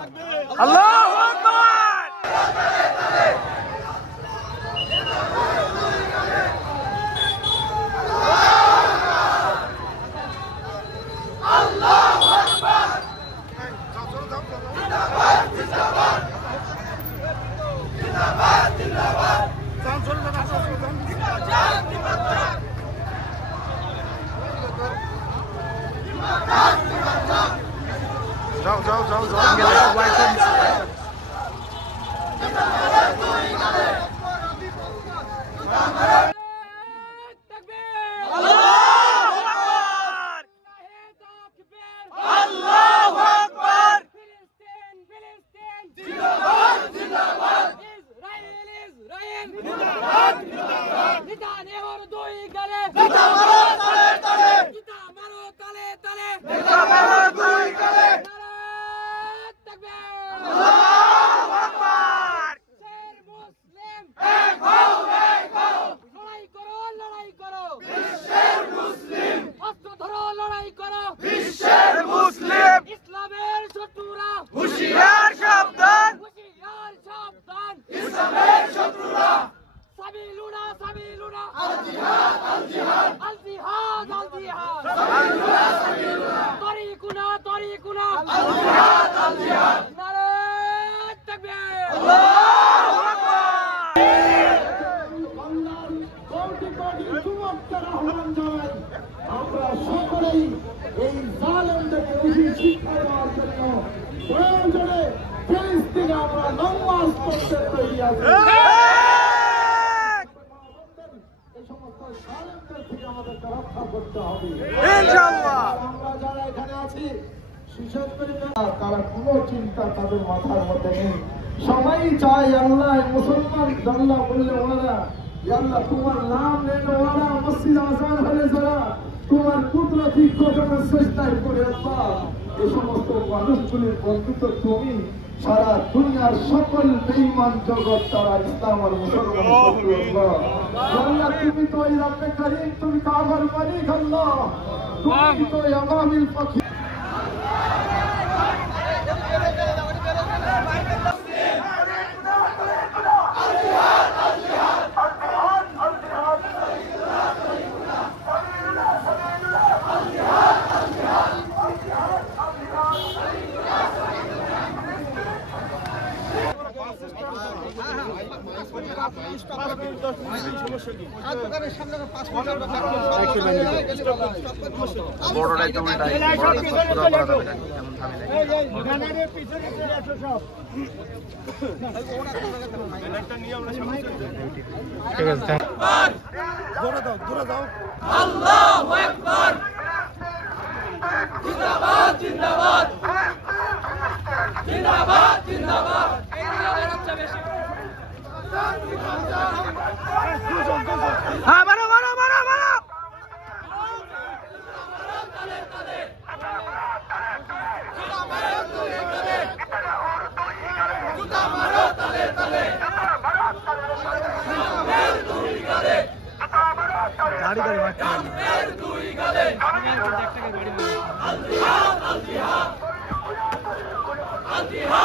আল্লাহু আকবার। তারা কোনো চিন্তা তাদের মাথার মধ্যে নেই। সবাই চায় আল্লাহ মুসলমান আল্লাহ বললে ওরা আল্লাহ তোমার নাম নেন ওরা মসজিদ আজান হলে যারা তোমার কুদরতি কদমের চেষ্টায় করে আল্লাহ এই সমস্ত মানুষগুলির বন্ধুত্ব তুমি সারা দুনিয়ার সকল বেঈমান জগৎ তারা ইসলাম আর মুসলমান আল্লাহ তুমি তো এই রব্বে করিম তুমি কাবার মালিক আল্লাহ তুমি তো এই আবাবিল পাখি বড়টাই তো উল্টাই ঠিক আছে। আল্লাহু আকবার। জিন্দাবাদ জিন্দাবাদ জিন্দাবাদ জিন্দাবাদ। হ্যাঁ মারো মারো মারো মারো। গাড়ি গাড়ি মারছে। আল জিহাদ আল জিহাদ আল জিহাদ।